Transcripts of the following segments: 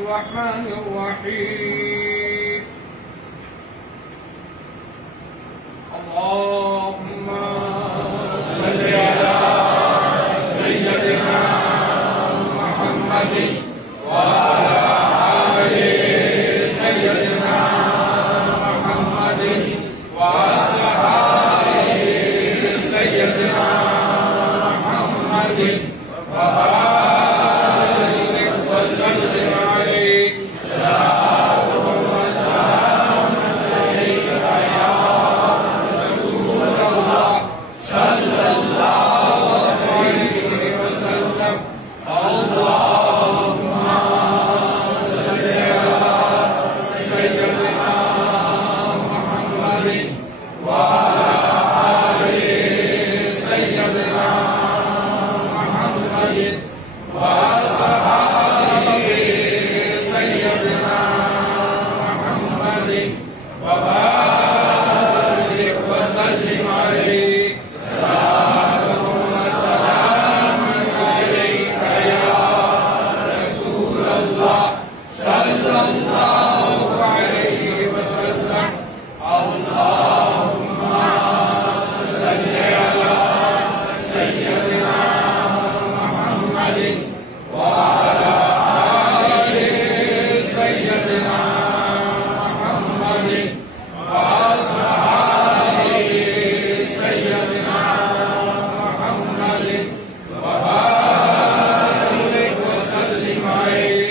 الرحمن الرحيم اللهم صل على سيدنا محمد وعلى آل سيدنا محمد وأصحاب سيدنا محمد وبارك وسلم عليه وسلام عليك يا رسول الله صلى الله عليه وسلم اللهم صل على سيدنا محمد وعلى آل سيدنا محمد وأصحاب سيدنا محمد وبارك وسلم عليه وسلام عليك يا رسول الله صلى الله عليه وسلم اللهم صل على سيدنا محمد وعلى آل سيدنا محمد وأصحاب سيدنا محمد وبارك وسلم عليه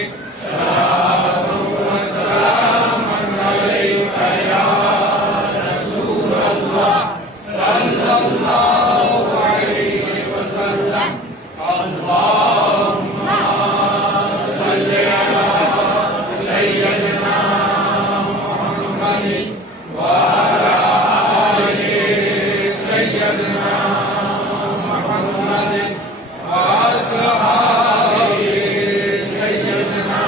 وسلام عليك يا رسول الله صلى الله عليه وسلم اللهم صل على سيدنا محمد وعلى آل سيدنا محمد وأصحاب سيدنا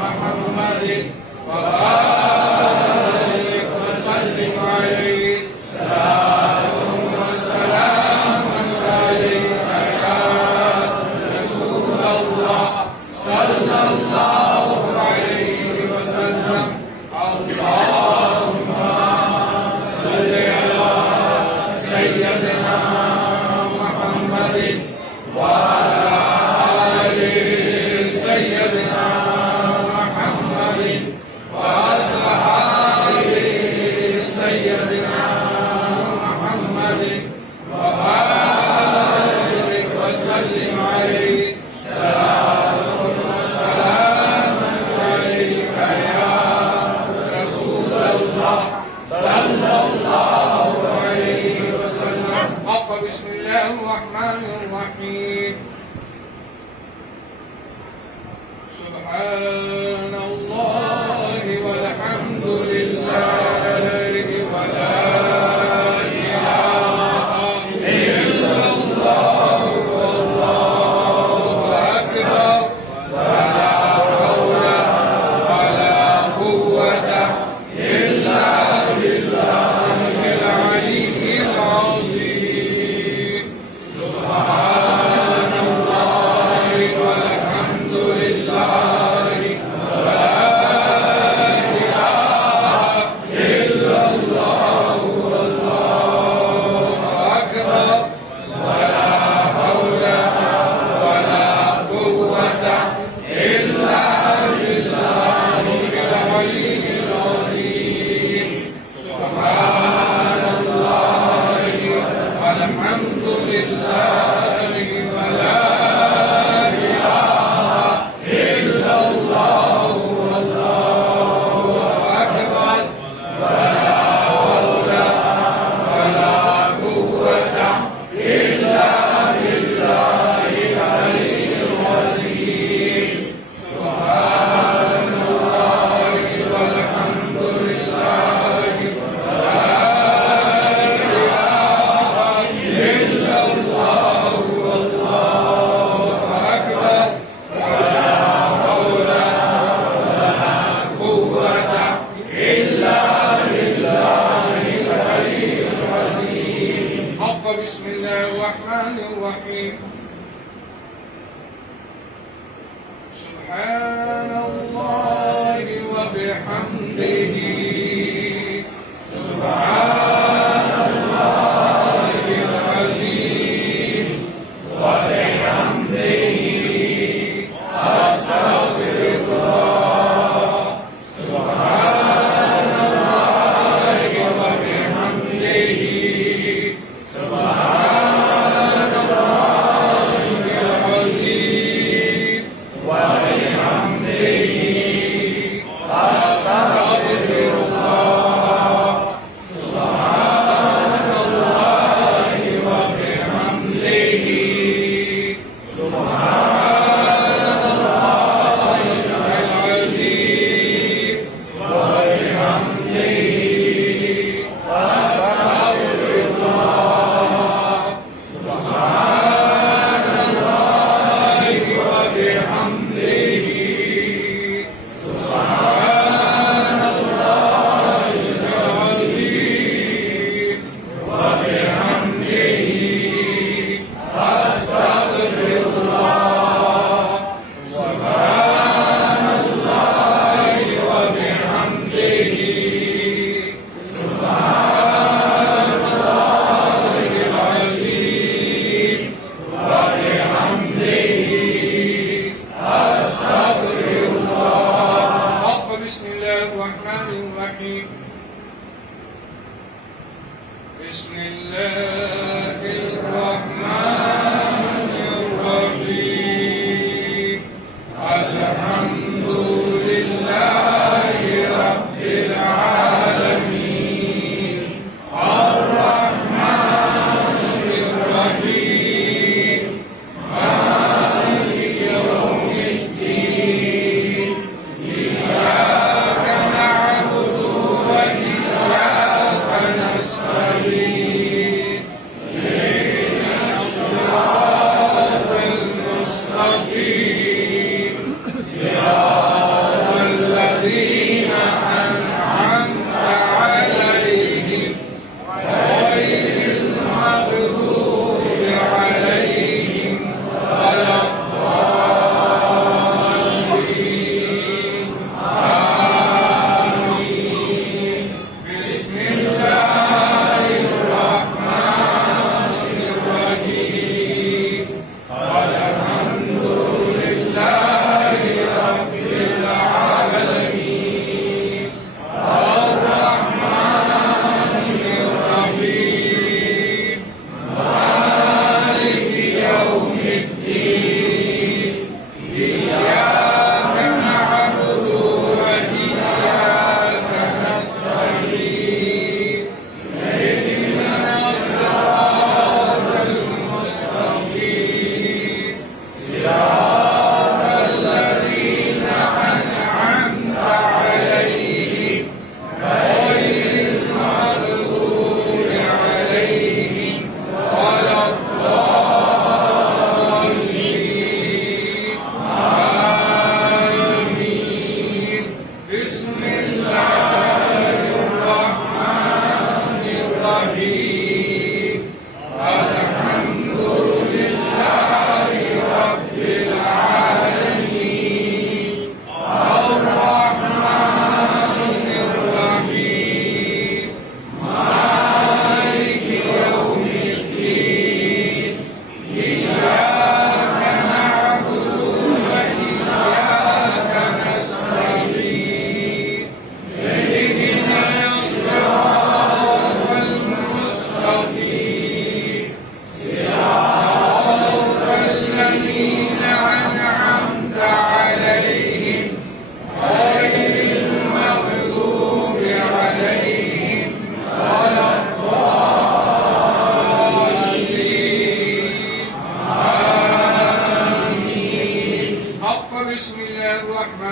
محمد وبارك وسلم عليه وسلام عليك يا رسول الله صلى الله عليه وسلم اللهم صل على سيدنا محمد وعلى آل سيدنا محمد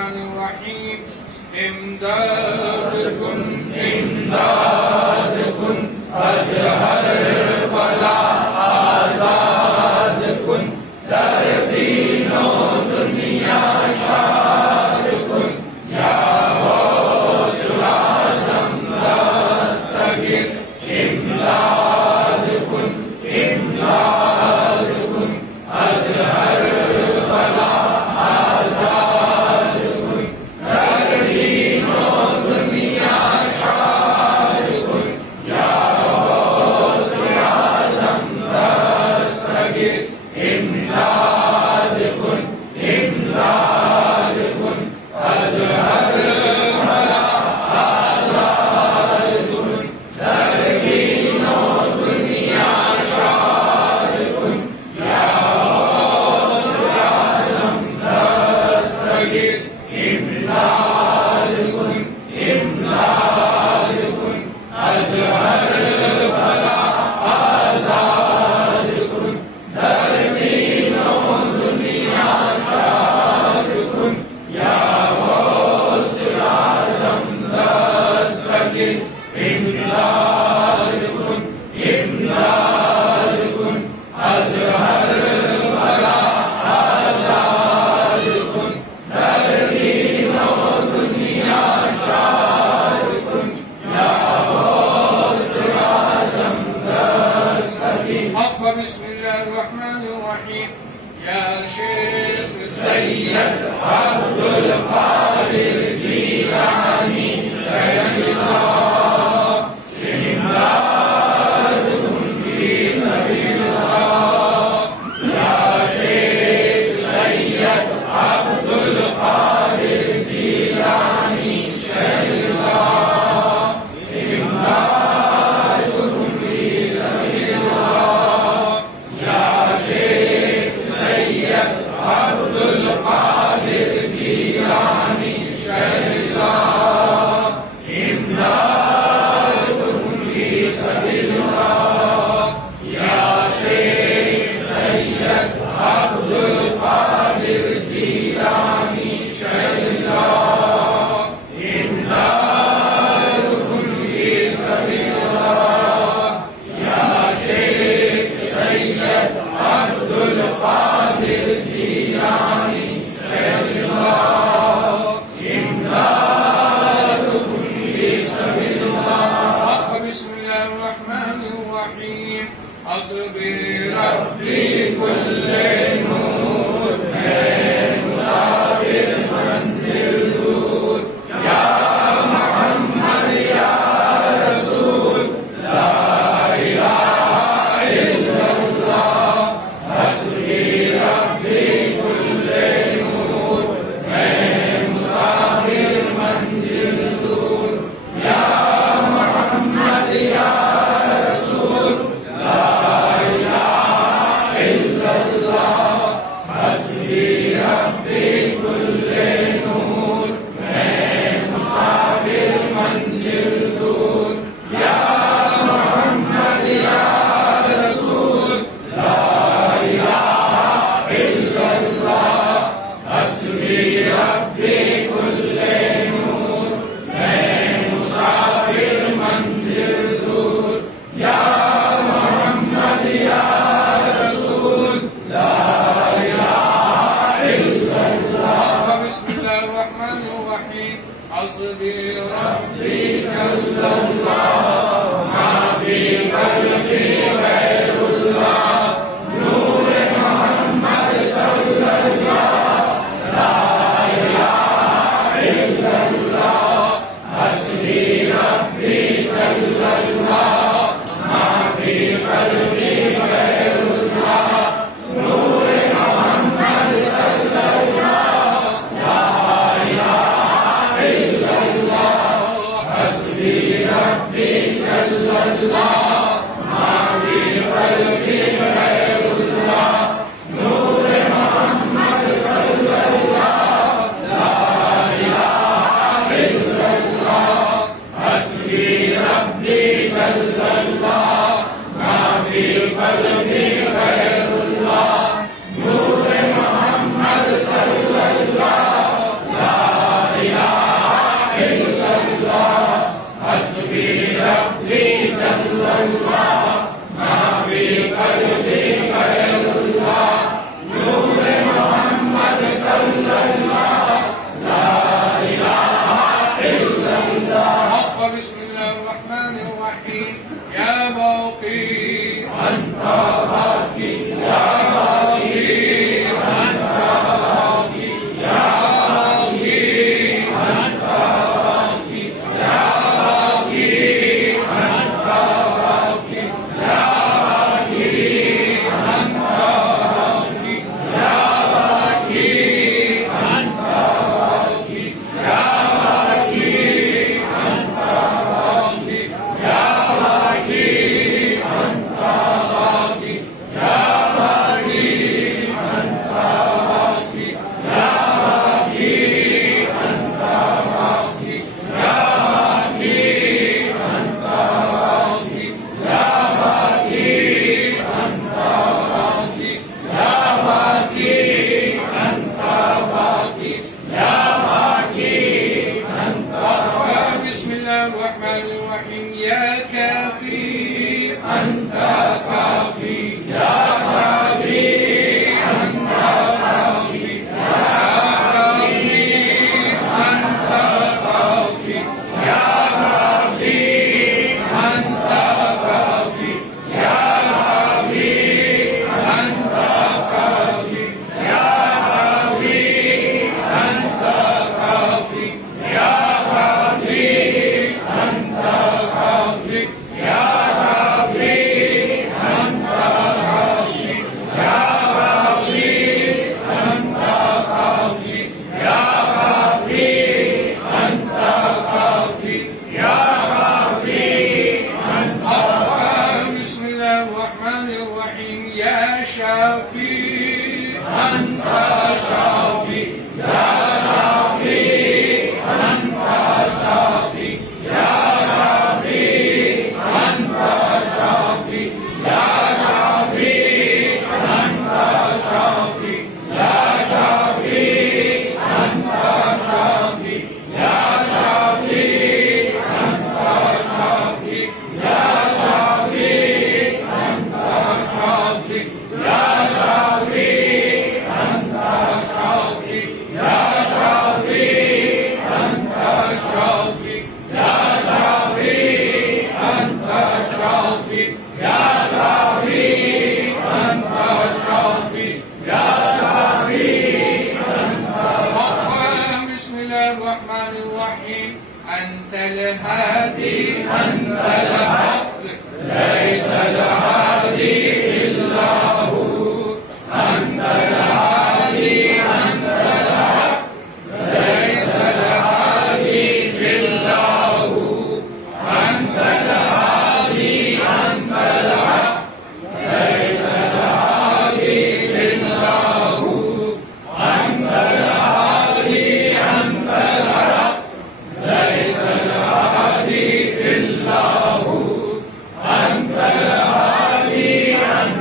الرحمن الرحيم إمدادكم إمدادكم أزهر ولا آزادكم در دین و دنیا شادكم يا غوث الأعظم دستگیر إمدادكم إمدادكم أزهر ولا آزادكم در دین و دنیا شادكم يا غوث الأعظم دستگیر إمدادكم إمدادكم أزهر ولا آزادكم در دین و دنیا شادكم يا غوث الأعظم دستگیر إمدادكم إمدادكم أزهر ولا آزادكم در دین و دنیا شادكم يا غوث الأعظم دستگیر إمدادكم إمدادكم أزهر ولا آزادكم در دین و دنیا شادكم يا غوث الأعظم دستگیر. حق بسم الله الرحمن الرحيم يا شيخ السيد عبد القادر الجيلاني شيخ الله إمدادكم في سبيل الله يا شيخ السيد عبد القادر الجيلاني شيخ الله إمدادكم في سبيل الله يا شيخ السيد عبد القادر الجيلاني شيخ الله إمدادكم في سبيل الله يا شيخ السيد عبد القادر الجيلاني شيخ الله إمدادكم في سبيل الله يا شيخ السيد عبد القادر الجيلاني شيخ الله إمدادكم في سبيل الله. بسم الله الرحمن الرحيم حسبي ربي كل نور مسافر منزل دور يا محمد يا رسول لا إله إلا الله حسبي ربي كل نور مسافر منزل دور يا محمد يا رسول لا إله إلا الله حسبي ربي كل نور مسافر منزل دور يا محمد يا رسول لا إله إلا الله حسبي ربي كل نور مسافر منزل دور يا محمد يا رسول لا إله إلا الله. بسم الله الرحمن الرحيم حسبي ربي جل الله ما في قلبي غير الله نور محمد صلى الله لا إله إلا الله حسبي ربي جل الله ما في قلبي غير الله نور محمد صلى الله لا إله إلا الله حسبي ربي جل الله ما في إلا الله. بسم الله الرحمن الرحيم. يا باقي أنت باقي، يا باقي أنت باقي، يا باقي أنت باقي، يا باقي أنت باقي، يا باقي أنت باقي، يا باقي أنت باقي، يا باقي أنت باقي، يا باقي أنت باقي، يا باقي أنت باقي، يا باقي أنت باقي، يا باقي أنت باقي، يا باقي أنت باقي، يا باقي أنت باقي، يا باقي أنت باقي. بسم الله الرحمن الرحيم. يا كافي أنت كافي، يا كافي أنت كافي، يا كافي أنت كافي، يا كافي أنت كافي، يا كافي أنت كافي، يا كافي أنت كافي، يا كافي أنت كافي، يا كافي أنت كافي، يا كافي أنت كافي، يا كافي أنت كافي، يا كافي أنت كافي. بسم الله الرحمن الرحيم. يا شافي أنت شافي، يا شافي أنت شافي، يا شافي أنت شافي، يا شافي أنت شافي، يا شافي أنت شافي، يا شافي أنت شافي، يا شافي أنت شافي، يا شافي أنت شافي، يا شافي أنت شافي، يا شافي أنت شافي، يا شافي أنت شافي، يا شافي أنت شافي. بسم الله الرحمن الرحيم. أنت الهادي أنت الحق، ليس الهادي إلا هو، أنت الهادي أنت الحق، ليس الهادي إلا هو، أنت الهادي أنت الحق، ليس الهادي إلا هو، أنت الهادي أنت الحق، ليس الهادي إلا هو، أنت الهادي أنت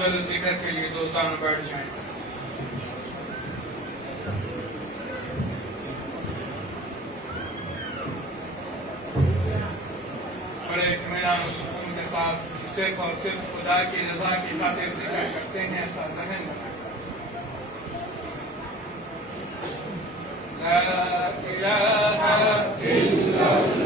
अफजल जिक्र के लिए दोस्तान बैठ जाएं। बड़े इत्मीनान और सुकून के साथ सिर्फ और सिर्फ खुदा की रजा की खातिर जिक्र करते हैं, ऐसा ज़हन बनाएं। ला इलाहा इल्लल्लाह,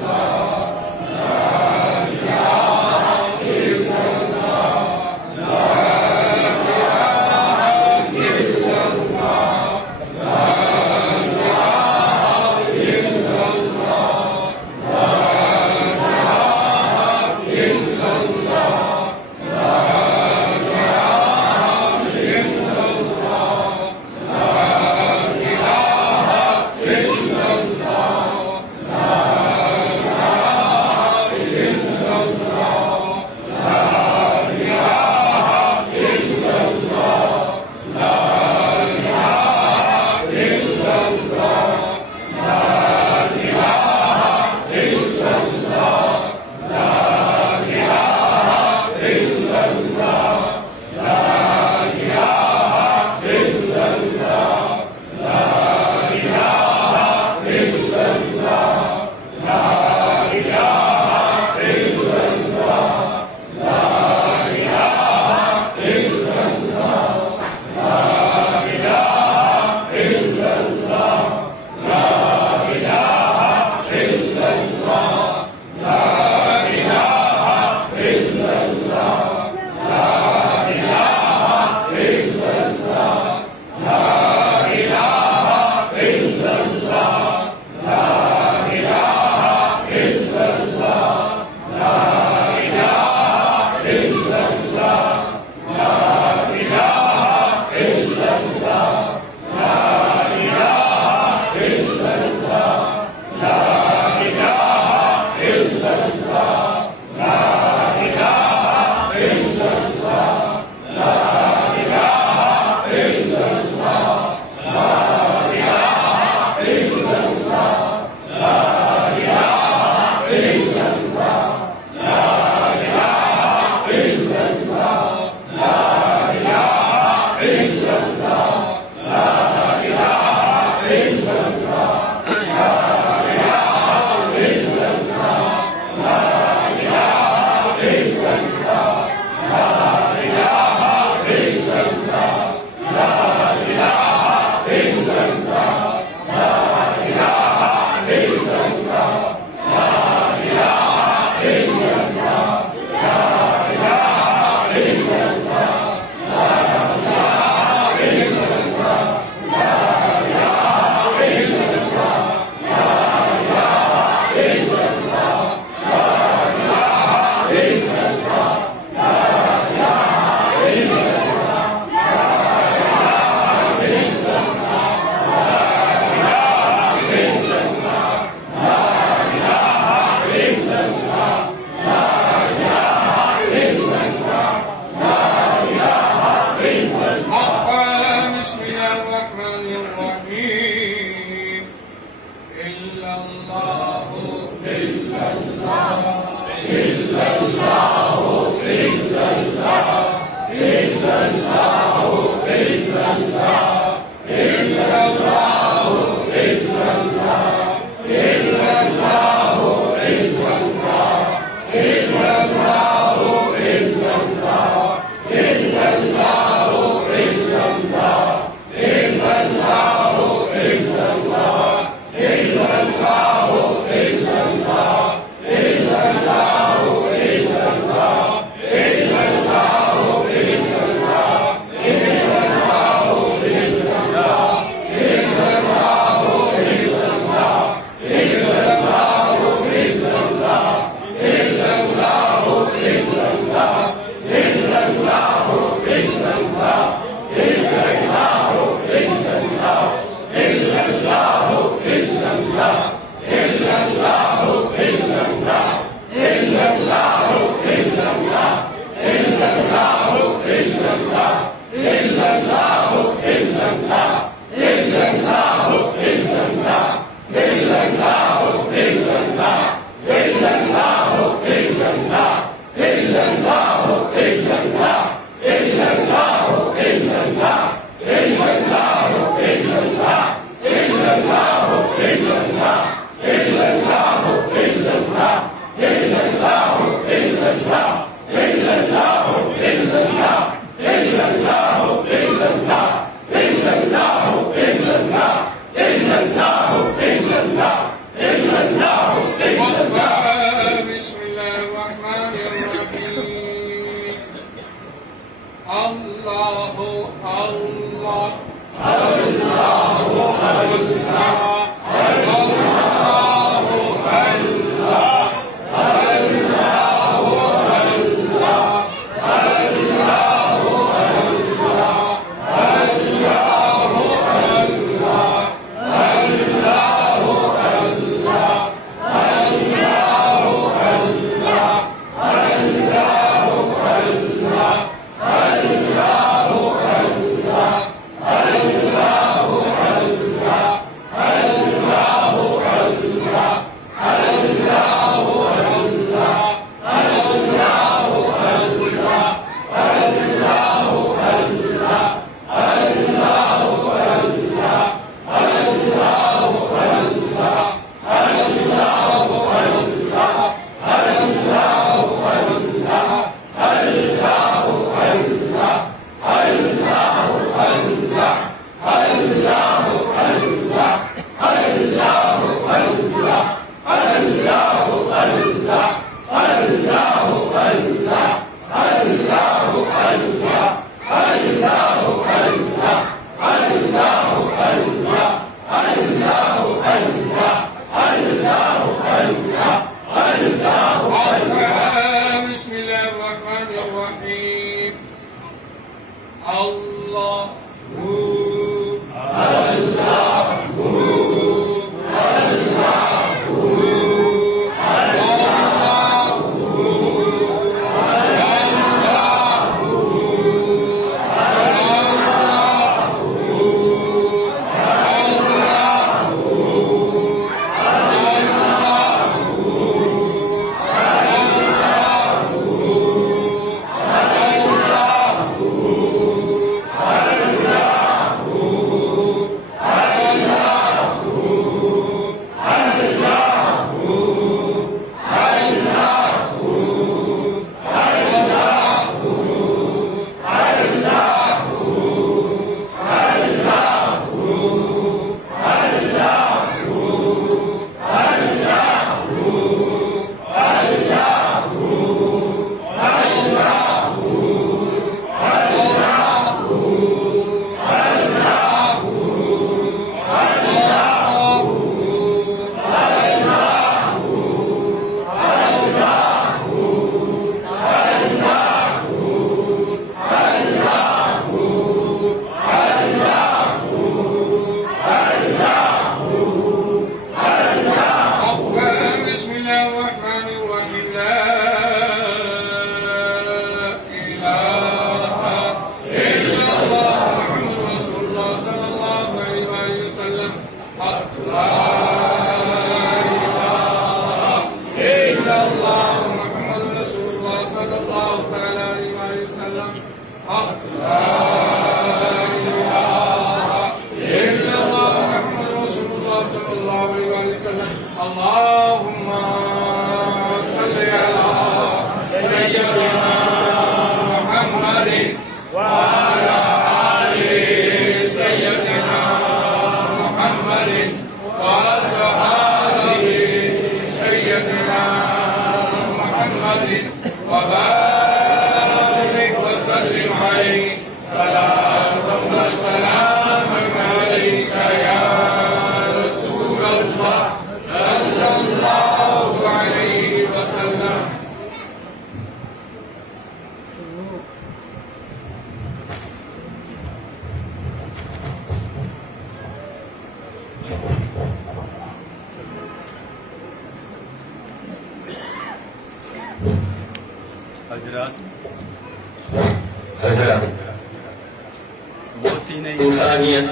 इंसानियत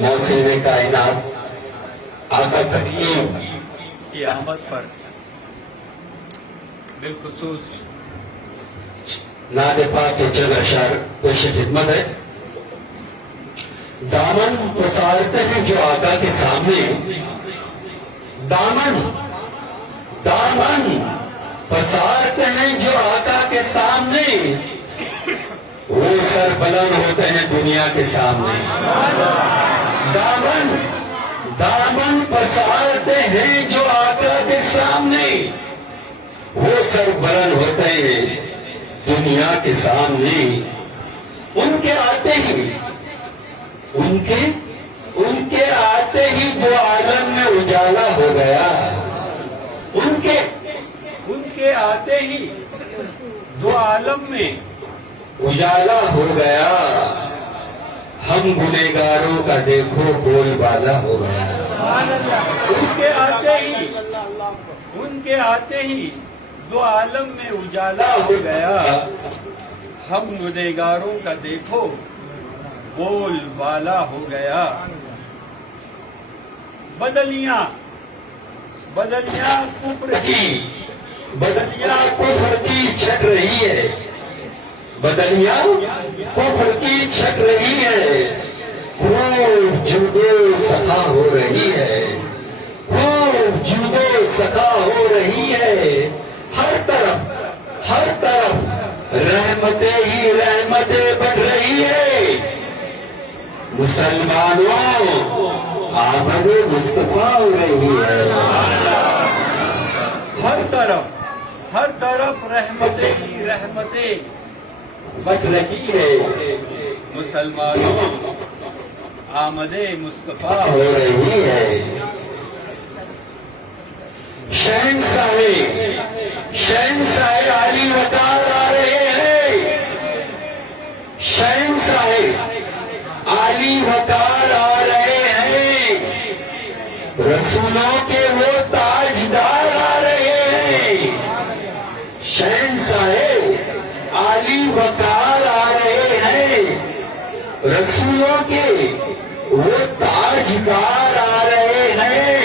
मोहसिन कायनात आका करीम की आमद पर बिलखुसूस नादे पाक के चल अशर पेश खिदमत है। दामन पसारते हैं जो आका के सामने, दामन दामन पसारते हैं जो आका के सामने, वो सर बुलंद होते हैं दुनिया के सामने। दामन दामन पसारते हैं जो आका के सामने, वो सर बुलंद होते हैं दुनिया के सामने। उनके आते ही उनके आते ही वो आलम में उजाला हो गया। उनके आते ही दो आलम में उजाला हो गया। हम गुनहगारों का देखो बोलबाला हो गया। उनके आते ही दो आलम में उजाला हो गया। हम गुनहगारों का देखो बोलबाला हो गया। बदलियां कुफ्र की छट रही है, बदलियां कुफ्र की छट रही है। खूब जुदो सखा हो रही है, खूब जुदो सखा हो रही है। हर तरफ रहमतें ही रहमतें बढ़ रही है। मुसलमानों आमद मुस्तफा हो रही है। हर तरफ रहमतें ही रहमतें बढ़ रही है। मुसलमानों आमदे मुस्तफा हो रही है। शहंशाहे आली वकार आ रहे हैं। शहंशाहे आली वकार आ रहे हैं। रसूलों के वो ताजदार आ रहे हैं। शहंशाहे आली वकार आ रहे हैं। रसूलों के वो ताजदार आ रहे हैं।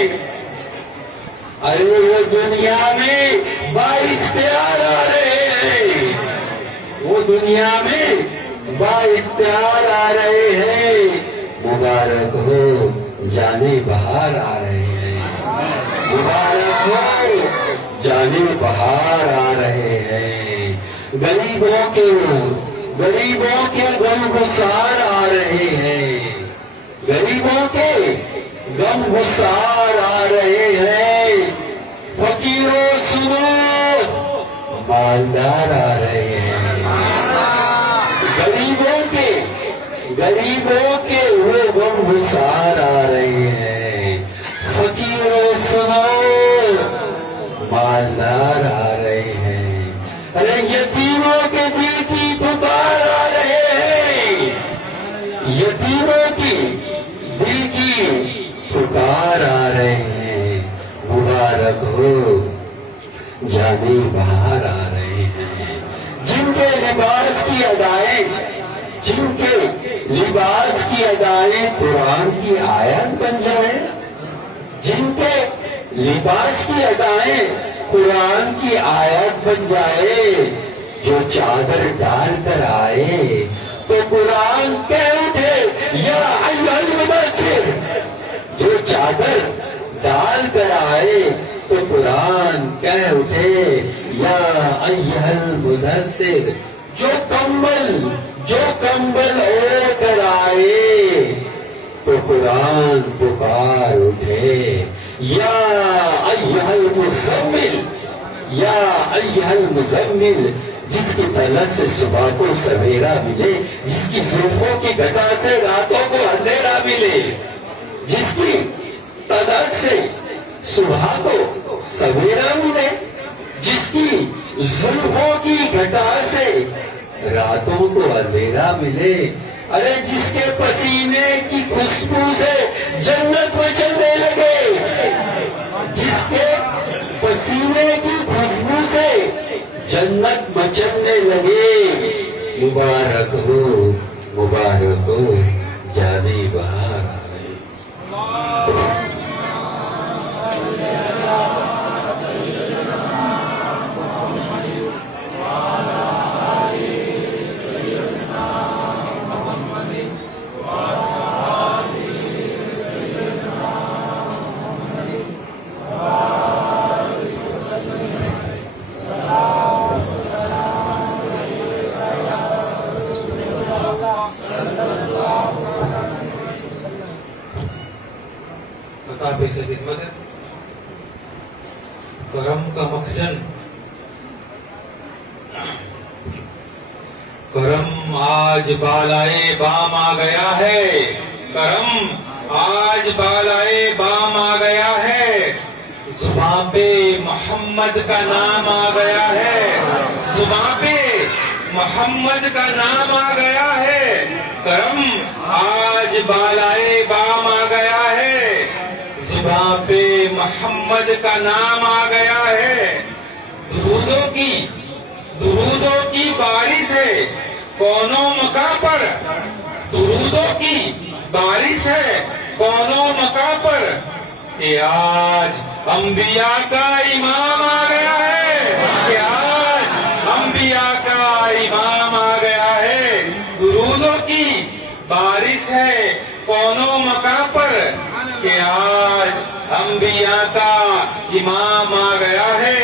अरे वो दुनिया में बाइख्तियार आ रहे हैं। वो दुनिया में बाइख्तियार आ रहे हैं। मुबारक हो जाने बहार आ रहे हैं। मुबारक हो जाने बहार आ रहे हैं। गरीबों के गमगुसार आ रहे हैं। गरीबों के गमगुसार आ रहे हैं। फकीरों सुनो मालदार आ रहे हैं। गरीबों के वो गमगुसार आ रहे हैं। फकीरों सुनो मालदार आ रहे हैं। अरे यतीमों के दिल की पुकार आ रहे हैं। यतीमों की दिल की पुकार आ रहे हैं। मुबारक हो जाने बाहर आ रहे हैं। जिनके लिबास की अदाएं, जिनके लिबास की अदाएं कुरान की आयत बन जाए, जिनके लिबास की अदाएं कुरान की आयत बन जाए, जो चादर डाल कर आए तो कुरान कह उठे या अय्युहल मुदस्सिर, जो चादर डाल कर आए तो कुरान कह उठे या अय्युहल मुदस्सिर, जो कंबल ओढ़ कर आए तो कुरान पुकार उठे या अय्युहल मुज़म्मिल, या अय्युहल मुज़म्मिल, जिसकी तलत से सुबह को सवेरा मिले, जिसकी जुल्फों की घटा से रातों को अंधेरा मिले, जिसकी तलत से सुबह को सवेरा मिले, जिसकी जुल्फों की घटा से रातों को अंधेरा मिले, अरे जिसके पसीने की खुशबू से जन्नत में चलने लगे, जिसके पसीने की खुशबू से जन्नत मचलने लगे, मुबारक हो जाने बहार। से खिदमत है। करम का मखजन, करम आज बालाए बाम आ गया है, करम आज बालाए बाम आ गया है, जुबान पे मोहम्मद का नाम आ गया है, जुबान पे मोहम्मद का नाम आ गया है, करम आज बालाए बाम आ गया है, जुबान पे मोहम्मद का नाम आ गया है। दुरूदों की बारिश है कौनों मका पर, दुरूदों की बारिश है कौनों मका पर, कि आज अंबिया का इमाम आ गया है, कि आज अंबिया का इमाम आ गया है। दुरूदों की बारिश है कौनों मका पर, कि आज अंबिया का इमाम आ गया है।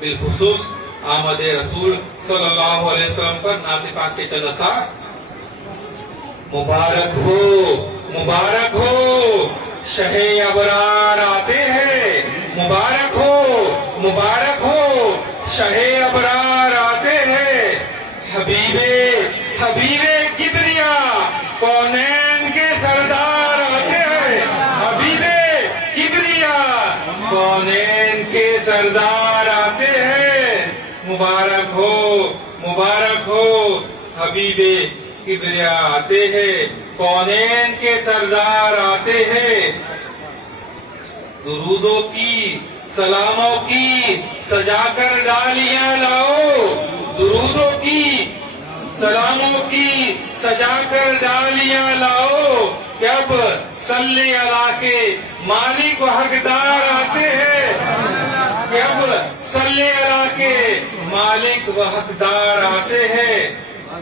बिलखुसूस आमद रसूल सल्लल्लाहु अलैहि वसल्लम पर नाते पाक के चलसा। मुबारक हो शहे अबरार आते हैं, मुबारक हो शहे अबरार आते हैं। हबीबे किबरिया कौनैन के सरदार आते हैं, हबीबे किबरिया कौनैन के सरदार आते हैं। मुबारक हो हबीबे किबरिया आते हैं, कौनैन के सरदार आते हैं। दुरूदों की सलामों की सजाकर डालियां लाओ, दुरूदों की सलामों की सजाकर डालियां लाओ, कब सल्ले अला के मालिक व हकदार आते हैं, कब सल्ले अला के मालिक व हकदार आते हैं।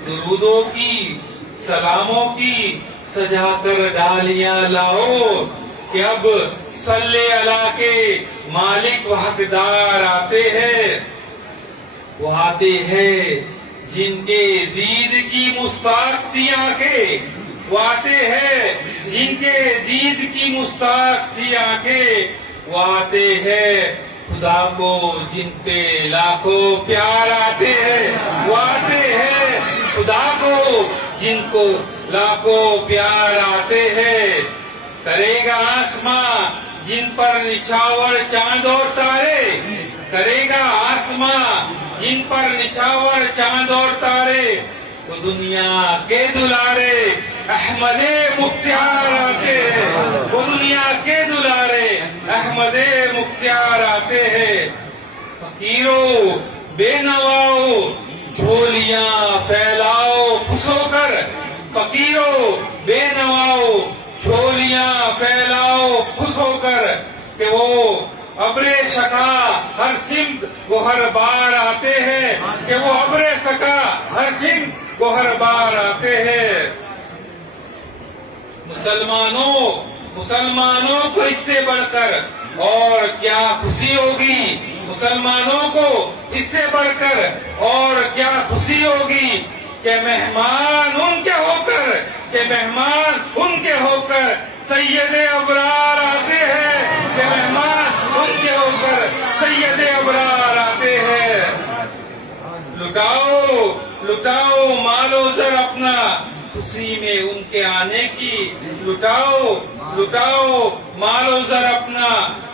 दुरूदों की सलामों की सजाकर डालियां लाओ, कब सल्ले अला के मालिक व हकदार आते हैं। वो आते हैं जिनके दीद की मुस्ताक थी आंखें, वो आते हैं जिनके दीद की मुस्ताक थी आंखें, वो आते हैं खुदा को जिन पे लाखों प्यार आते हैं, वो आते हैं खुदा को जिनको लाखों प्यार आते हैं। करेगा आसमां जिन पर निछावर चांद और तारे, करेगा आसमां जिन पर निछावर चांद और तारे, वो दुनिया के दुलारे अहमदे मुख्तियार आते हैं, वो दुनिया के दुलारे अहमदे मुख्तियार आते हैं। फकीरों बेनवाओ झोलियां फैलाओ खुश होकर फकीरों बेनवाओ झोलियां फैलाओ खुश होकर कि वो अबरे शका हर सिमत वो हर बार आते हैं कि वो अबरे शका हर सिमत वो हर बार आते हैं। मुसलमानों को इससे बढ़कर और क्या खुशी होगी, मुसलमानों को इससे बढ़कर और क्या खुशी होगी कि मेहमान उनके होकर सैयदे अबरार आते हैं, कि मेहमान उनके होकर सैयदे अबरार आते हैं। लुटाओ मालो जर अपना खुशी में उनके आने की, लुटाओ मालो जर अपना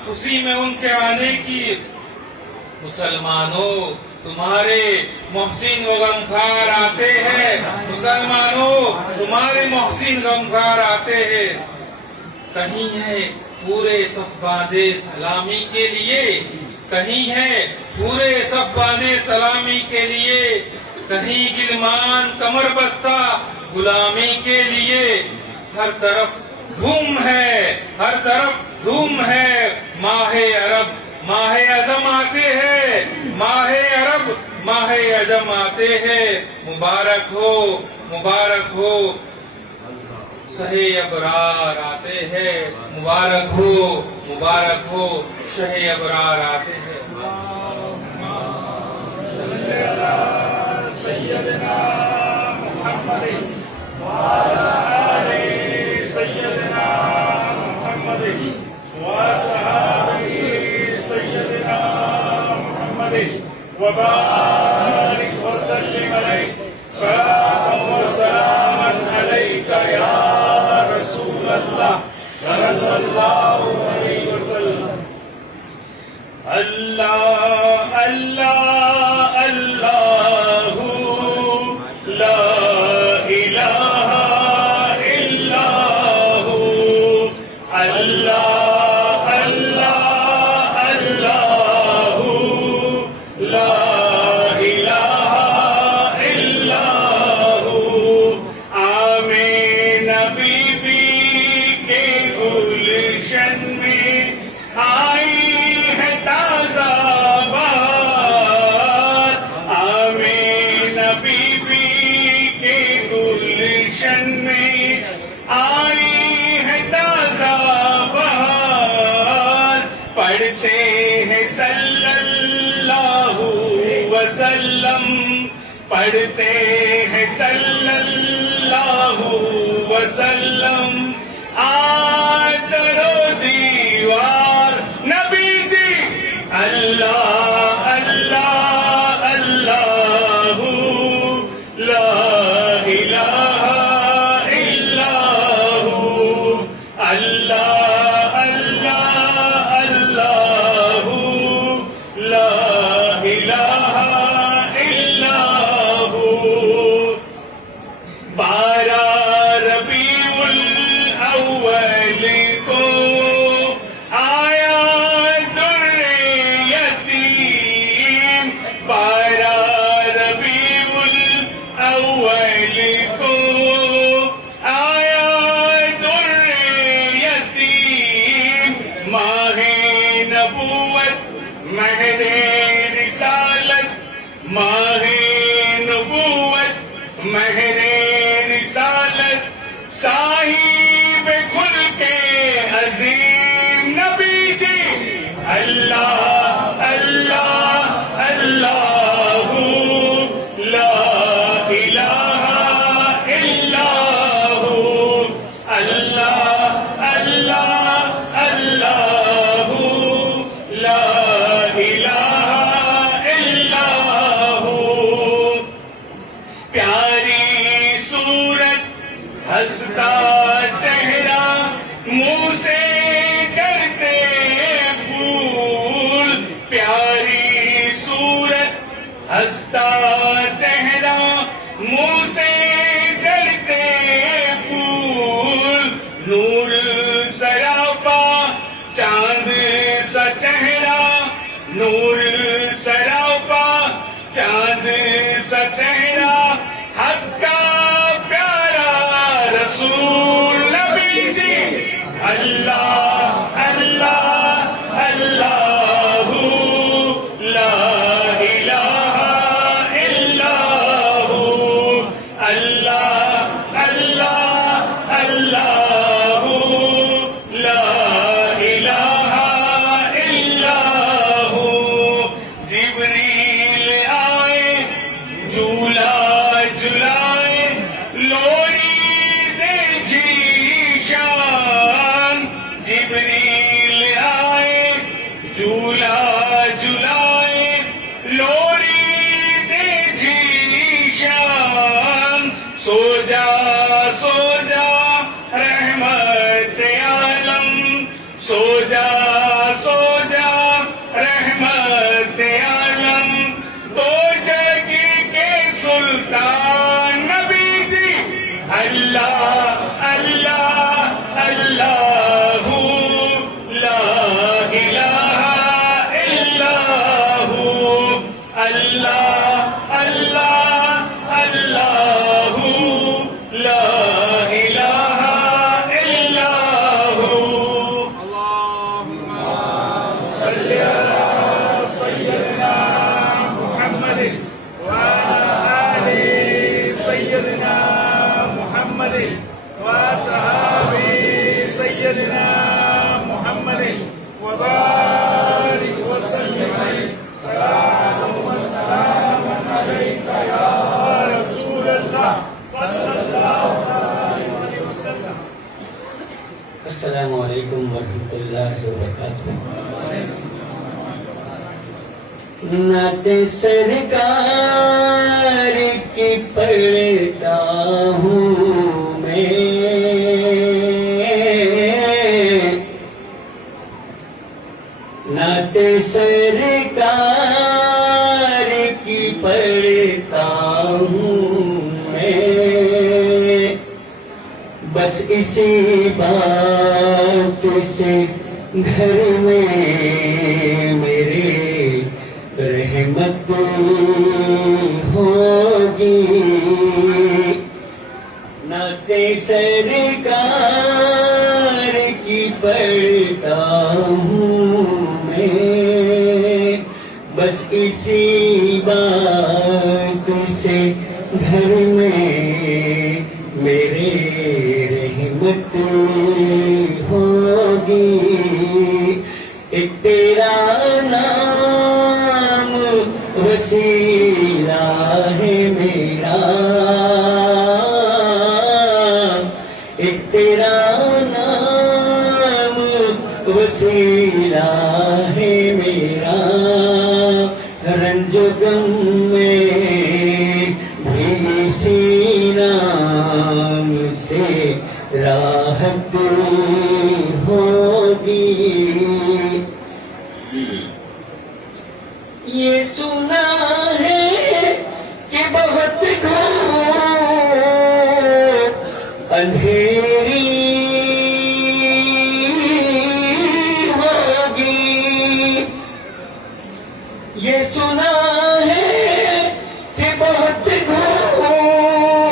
खुशी में उनके आने की। मुसलमानों तुम्हारे मोहसिन व गमखार आते हैं, मुसलमानों तुम्हारे मोहसिन गमखार आते हैं। कहीं है पूरे सफ बांधे सलामी के लिए, कहीं है पूरे सफ बांधे सलामी के लिए, कहीं गिलमान कमर बस्ता गुलामी के लिए। हर तरफ धूम है माहे अरब माहे अजम आते हैं, माहे अरब माहे अजम आते हैं। मुबारक हो शहे अबरार आते हैं, मुबारक हो शहे अबरार आते हैं। वबारिक वसल्लिम अलैहि सलाम व सलामन अलैका या रसूल अल्लाह सल्लल्लाहु अलैहि वसल्लम। अल्लाह अल्लाह अल्लाहु ला इलाहा इल्लाहु, अल्लाह पढ़ते हैं सल्लल्लाहु वसल्लम। आदरो दीवार नबी जी अल्लाह अल्लाह अल्लाहु ला इलाहा इल्लाहु, अल्लाह अल्लाह अल्लाहु ला इलाहा महरे रिसालत साहिब खुल के अजीम नबी जी अल्लाह अल्लाह अल्लाहु ला इलाहा इल्लाहु, अल्लाह अल्लाह अल्लाहु ला इलाहा इल्लाहु। हंसता चेहरा मुंह से झड़ते फूल, प्यारी सूरत हंसता चेहरा मुंह से झड़ते फूल, नूर सरापा चांद सा चेहरा, नूर सरापा चांद सा चेहरा, हक्का अस्सलामु अलैकुम वरहमतुल्लाहि वबरकातुहू। नाते सरकार की पढ़ता हूँ मैं, नाते सरकार की पढ़ता हूँ मैं, बस इसी बात से घर में मेरे रहमत होगी। नाते सरकार की पढ़ता हूँ मैं, बस इसी बात से घर में मेरे रहमत होगी। एक तेरा नाम वसीला है मेरा, एक तेरा नाम वसीला है मेरा, रंज गम में भी इसी नाम से राहत होगी। ये सुना है कि बहुत घोर अंधेरी होगी, ये सुना है कि बहुत घोर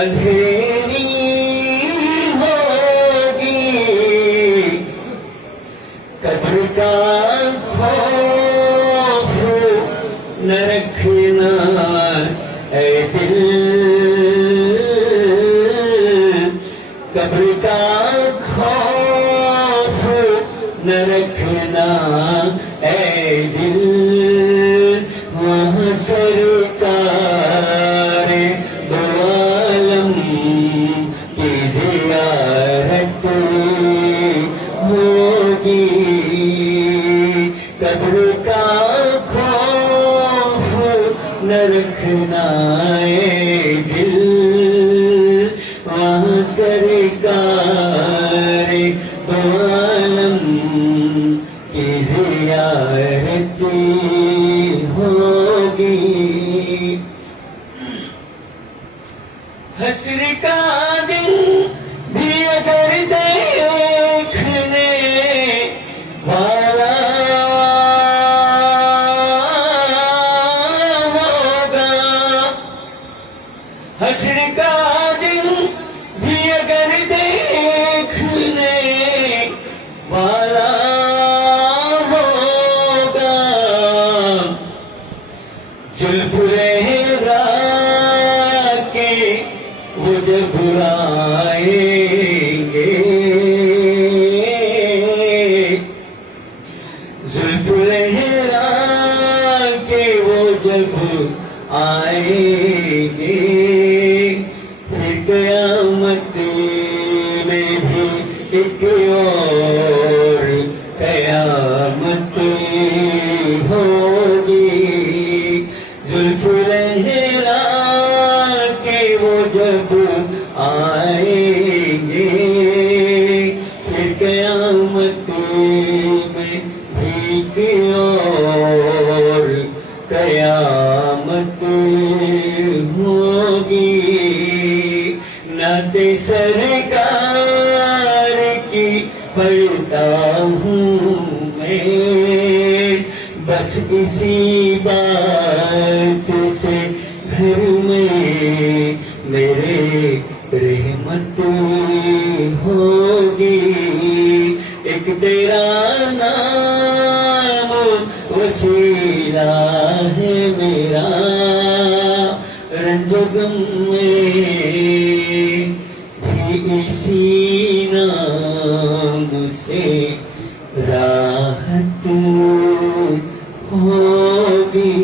अंधेरी होगी। कब्र का खौफ न रखना ऐ दिल, कब्र का खौफ न रखना ऐ दिल, वहाँ सरकार दो आलम की ज़ियारत होगी। कब्र का खौफ न रखना ऐ दिल, वहाँ सरकार दो आलम की ज़ियारत होगी। हश्र का दिन भी अगर देखने वाला होगा, हश्र का दिन भी अगर देखने वाला होगा, जुल्फ लहरा के वो जब आएंगे, जुल्फ लहरा के वो जब आएंगे, फिर क़यामत में भी एक और क़यामत होगी। जुल्फ लहरा के वो जब आएंगे, फिर क़यामत में भी एक और क़यामत होगी। नाते सरकार की पढ़ता हूँ मैं, बस इसी बात से घर में मेरे रहमत होगी। एक तेरा नाम वसीला है मेरा, रंज गम में भी इसी नाम से राहत होगी।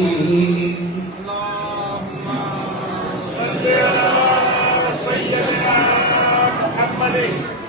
सल्लल्लाहु अलैहि वसल्लम।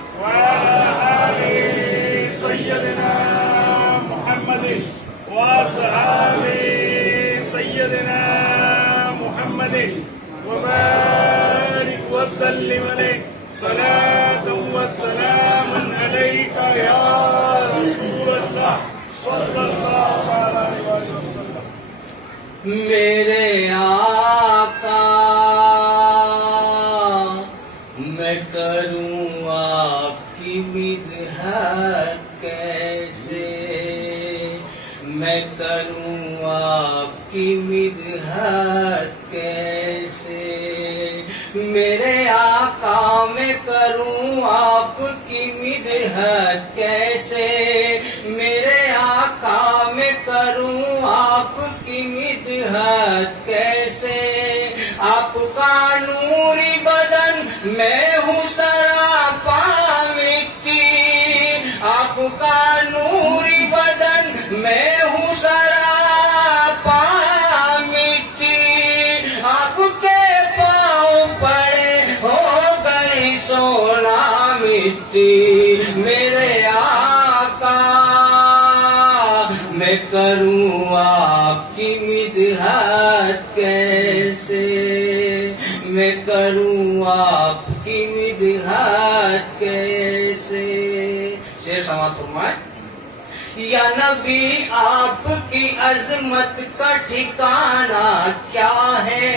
कैसे। मेरे आका मैं करूं आपकी मिदहत कैसे। मेरे आका मैं करूं आपकी मिदहत कैसे। आपका नूरी बदन मैं हूँ सरापा मिट्टी। आपका नूरी बदन मैं हूँ सरापा मिट्टी। आपके पाँव पड़े हो गई सोना मिट्टी। मेरे आका मैं करूं आपकी मिदहत कैसे। मैं करूं आपकी मिदहत कैसे। शेर समाप्त फरमाए। या नबी आपकी अजमत का ठिकाना क्या है।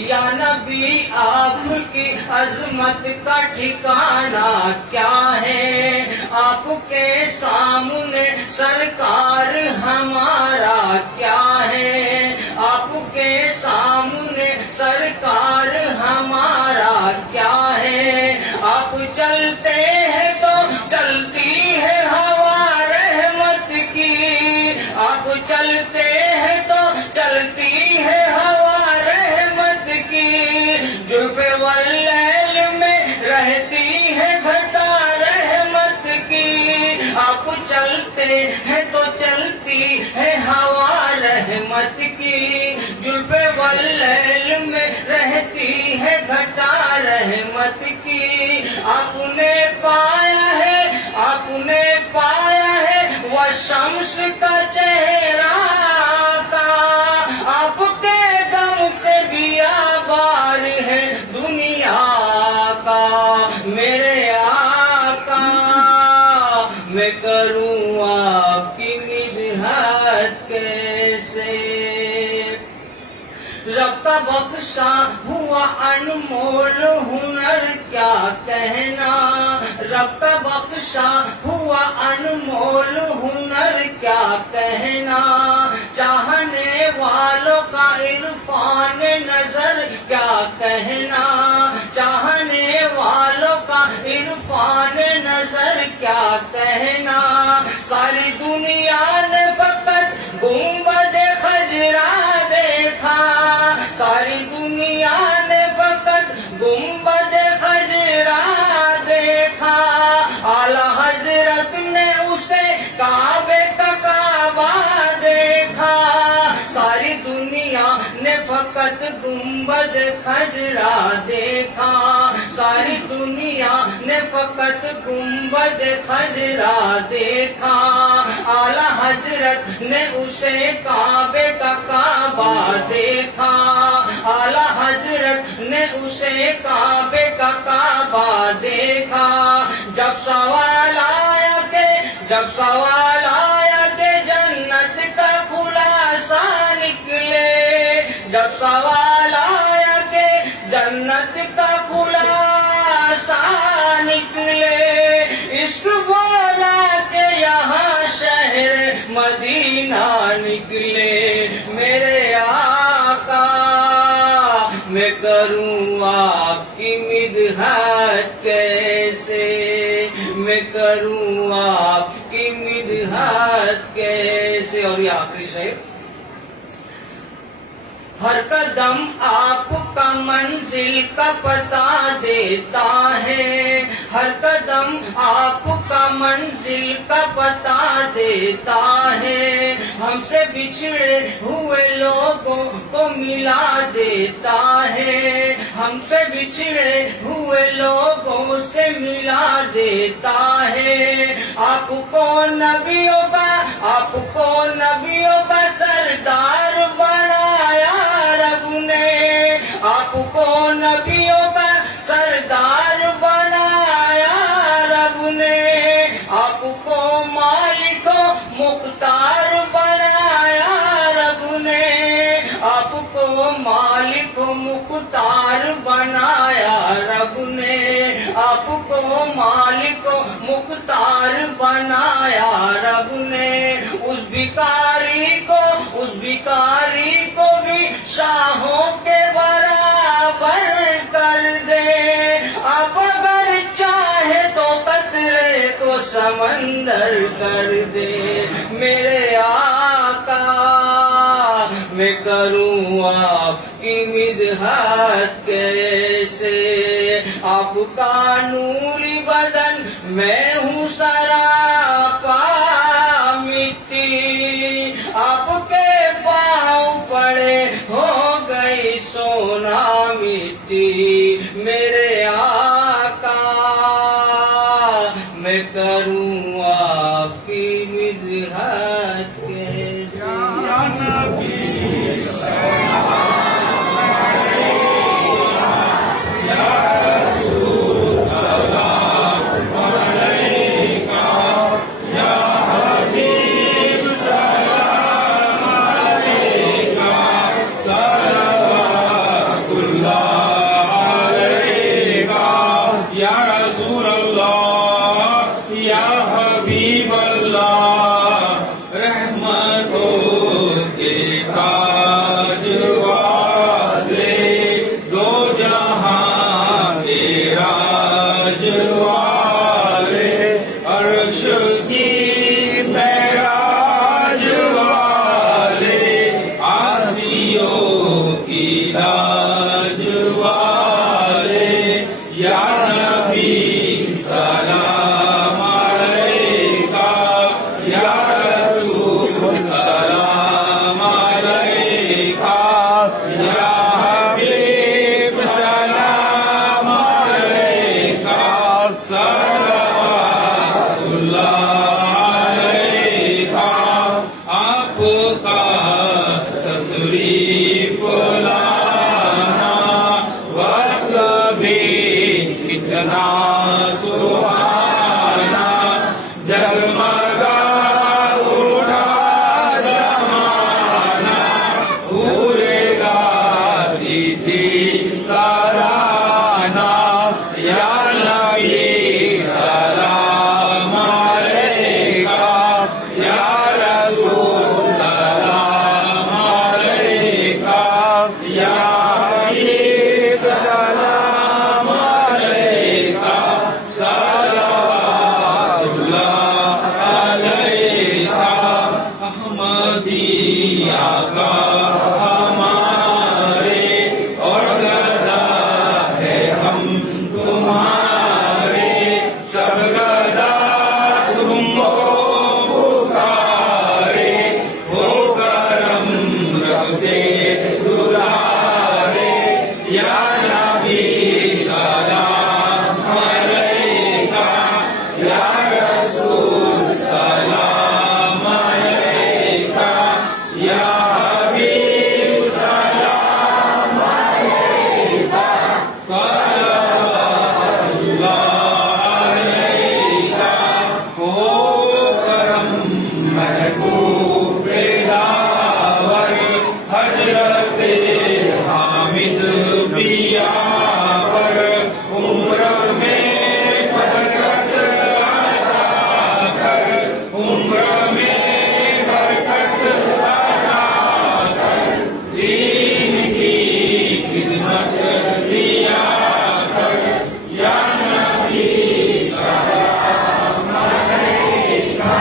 या नबी आपकी अजमत का ठिकाना क्या है। आपके सामने सरकार हमारा क्या है। आपके सामने सरकार हमारा क्या है। आप चलते हैं तो चलती है हवा रहमत की। आप चलते हैं तो चलती है हवा रहमत की। जुल्फ़े वल्लैल में रहती है घटा रहमत की। आप चलते हैं तो चलती है हवा रहमत की। जुल्फ़े वल्लैल में रहती है घटा रहमत की। आपने पाया है, आपने पाया है वह शम्स का चेहरा का। आपके दम से भी आबार है दुनिया का। मेरे आका मैं करूं आपकी मिदहत कैसे। रब का बख्शा हुआ अनमोल हुनर क्या कहना। रब का बख्शा हुआ अनमोल हुनर क्या कहना। चाहने वालों का इरफान नजर क्या कहना। चाहने वालों का इरफान नजर क्या कहना। सारी दुनिया ने फकत गुंबद खजरा देखा। सारी दुनिया ने फकत गुंबद खजरा देखा। आला हजरत ने उसे काबे का काबा देखा। सारी दुनिया ने फकत गुंबद खजरा देखा। सारी दुनिया ने फकत गुंबद खजरा देखा। आला हजरत ने उसे काबे का काबा देखा। आला हजरत ने उसे काबे का काबा देखा। जब सवाल आया के जन्नत का खुलासा निकले। जब सवाल आया के जन्नत का खुलासा निकले। इश्क बोला के यहाँ शहर मदीना निकले। मेरे आका मैं करूं आपकी मिदहत कैसे। मैं करूं आपकी मिदहत कैसे। और ये आखिरी शेर। हर कदम आपका मंजिल का पता देता है। हर कदम आपका मंजिल का पता देता है। हमसे बिछड़े हुए लोगों को मिला देता है। हमसे बिछड़े हुए लोगों से मिला देता है। आपको नबियों का सरदार बनाया रब ने। आपको नबियों का सरदार बनाया रब ने। आपको मालिक मुख्तार बनाया रब ने। आपको मालिक मुख्तार बनाया रब ने। आपको मालिक मुख्तार बनाया रब ने। उस भिखारी को भी शाह समंदर कर दे मेरे आका। मैं करूँ आपकी मिदहत कैसे, आपका नूरी बदन मैं हूँ सरापा मिट्टी। आपके पाँव पड़े हो गई सोना मिट्टी मेरे आका। मैं करूँ आपकी मिदहत कैसे। या नबी या रसूल अल्लाह या हबीब अल्लाह, रहमतों के ताज वाले, दो जहां के राज वाले, अर्श की महराज वाले, आसियों की लाज वाले, या नबी सलाम अलैका, या रसूल सलाम अलैका, या हबीब सलाम अलैका, सल्लल्लाहु अलैका। आपका तशरीफ लाना वक्त भी कितना सुहाना, जगमगा उठा जमाना, भूलेगा थी तराना, या नबी सलाम अलैका, या रसूल सलाम अलैका, या हबीब सलाम अलैका, सल्लल्लाहु अलैका। अहमदिया का हमारे और गदा है हम तुम्हारे, सब गदा तुमको पुकारे, हो करम रखते दुलारे, या नबी सलाम अलैका, या रसूल सलाम अलैका, या हबीब सलाम अलैका, सल्लल्लाहु अलैका। हो करम महबूब दावर, हजरत हामिद पिया पर, उम्र में बरकत अता कर, उम्र में बरकत अता कर, दीन की खिदमत किया कर, या नबी सलाम अलैका,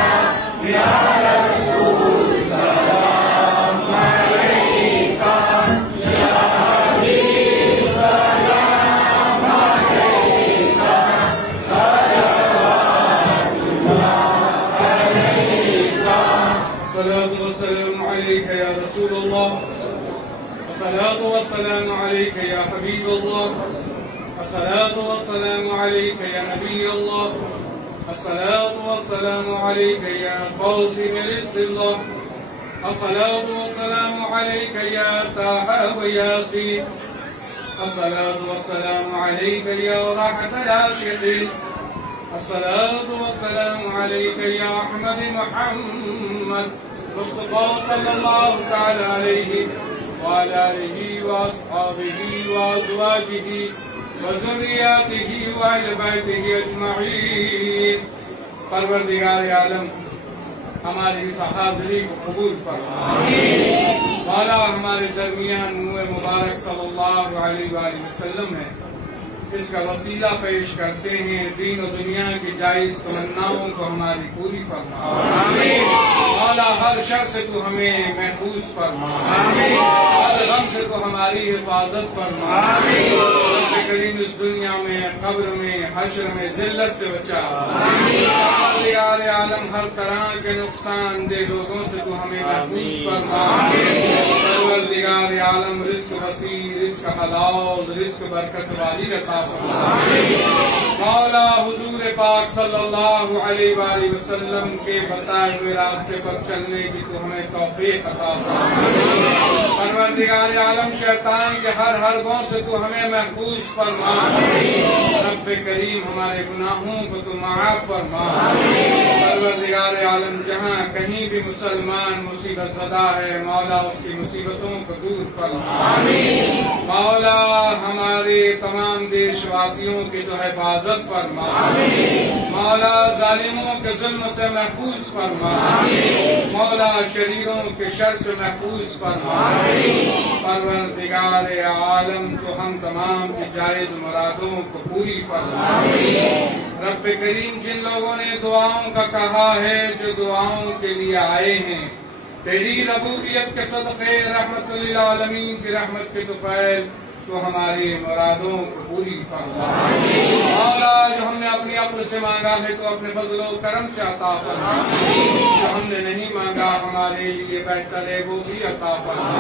या रसूल सलाम अलैका, या हबीब सलाम अलैका, सल्लल्लाहु अलैका। अस्सलातु वस्सलामु अलैका या रसूल अल्लाह, अस्सलातु वस्सलामु अलैका या हबीब अल्लाह, अस्सलातु वस्सलामु अलैका या नबी अल्लाह, अस्सलातु वस्सलामु अलैका या क़ासिम रिज़्क़िल्लाह, अस्सलातु वस्सलामु अलैका या ताहा व यासीन, अस्सलातु वस्सलामु अलैका या राहतल आशिक़ीन, अस्सलातु वस्सलामु अलैका या अहमद मुहम्मद मुस्तफ़ा सल्लल्लाहु तआला अलैहि व अला आलिहि व अस्हाबिहि व अज़वाजिहि व ज़ुर्रिय्यतिहि व अहले बैतिहि अजमईन। परवरदिगार आलम हमारी इस हाज़िरी को कबूल फरमा। मौला हमारे दरमियान नूर मुबारक सल्लल्लाहु अलैहि वसल्लम है, इसका वसीला पेश करते हैं। दीन और दुनिया की जायज तमन्नाओं को हमारी पूरी फरमा। मौला हर शर से तू हमें महफूज फरमा। हर गम से तू हमारी हिफाजत फरमा। रब्बे करीम इस दुनिया में, कब्र में, हश्र में जिल्लत से बचा। परवरदिगार आलम हर तरह के नुकसान दे लोगों से तू हमें महफूज फरमा। परवरदिगार आलम रिस्क वसी, रिस्क हलाल, रिस्क बरकत वाली अता फरमा। मौला हुजूर पाक सल्लल्लाहु अलैहि वसल्लम के बताए हुए रास्ते पर चलने की तू हमें तौफीक अता फरमा। परवरदिगार आलम शैतान के हर गौ से तू हमें महफूज फरमा। रब्बे करीम हमारे गुनाहों को तू माफ फरमा। परवरदिगार आलम जहाँ कहीं भी मुसलमान मुसीबत ज़दा है, मौला उसकी मुसीबतों को दूर फरमा। मौला हमारे तमाम देशवासियों की तो हिफाजत फरमा। मौला जालिमों के जुल्म से महफूज फरमा। मौला शरीरों के शर से महफूज फरमा। परवरदिगार आलम तो हम तमाम की जायज मुरादों को पूरी फरमा। रब्बे करीम जिन लोगों ने दुआओं का कहा है, जो दुआओं के लिए आए हैं, तेरी रबूबियत के सदक़े रहमतुल लिल आलमीन की रहमत के तुफैल तो हमारी मुरादों को पूरी फरमा। मौला जो हमने अपनी अक्ल से मांगा है तो अपने फजल और करम से अता फरमा। जो हमने नहीं मांगा हमारे लिए बेहतर है वो भी अता फरमा।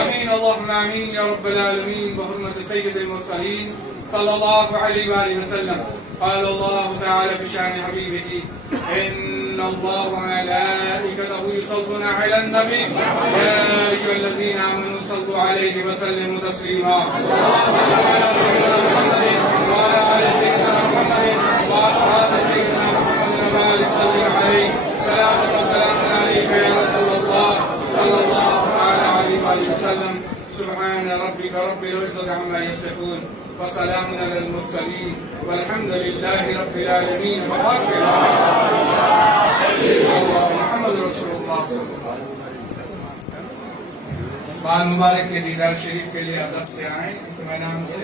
आमीन अल्लाहुम्मा आमीन या रब्बल आलमीन बहुर्मत सय्यिदिल मुरसलीन सल्लल्लाहु अलैहि वसल्लम। क़ाल अल्लाहु तआला बिशान हबीबिही इन्न अल्लाह व मलाइकतहु युसल्लूना अलन नबी या अय्युहल्लज़ीना आमनू सल्लु अलैहि व सल्लिमू तस्लीमा। सुब्हान रब्बिक रब्बिल इज़्ज़ति अम्मा यसिफून व सलामुन अलल मुरसलीन वल्हम्दुलिल्लाहि रब्बिल आलमीन। मुहम्मद रसूलुल्लाह। बाल मुबारक के दीदार शरीफ के लिए अदब से आए, इत्मीनान से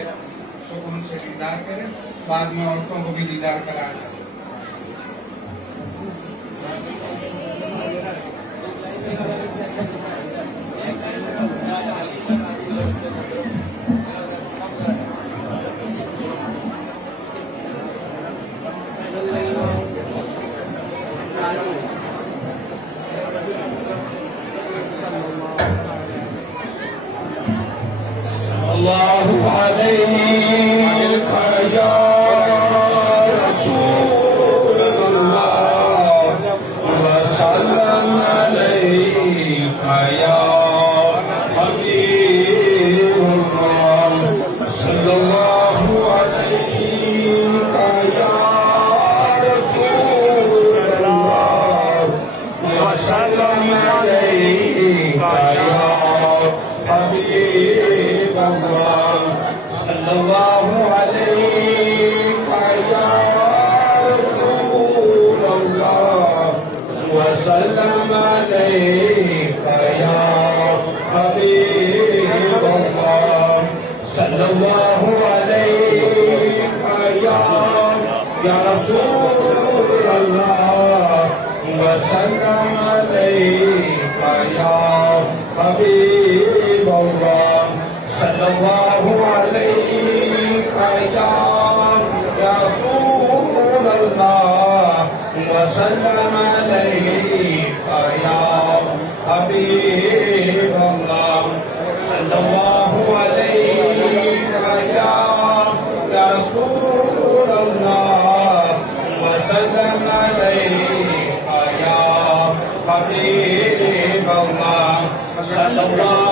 सुकून से दीदार करें। बाद में औरतों को भी दीदार कराया। अल्लाहु अलैका या रसूलल्लाह व सल्लम अलैका या हबीबल्लाह सल्लल्लाहु अलैका या रसूलल्लाह व सल्लम अलैका या हबीबल्लाह सल्लल्लाहु अलैका या रसूलल्लाह व सल्लम अलैका या हबीबल्लाह सल्लल्लाहु अलैका या रसूलल्लाह व सल्लम अलैका या हबीबल्लाह सल्लल्लाहु अलैका या रसूलल्लाह व सल्लम अलैका या हबीबल्लाह सल्लल्लाहु अलैका या रसूलल्लाह व सल्लम अलैका या हबीबल्लाह सल्लल्लाहु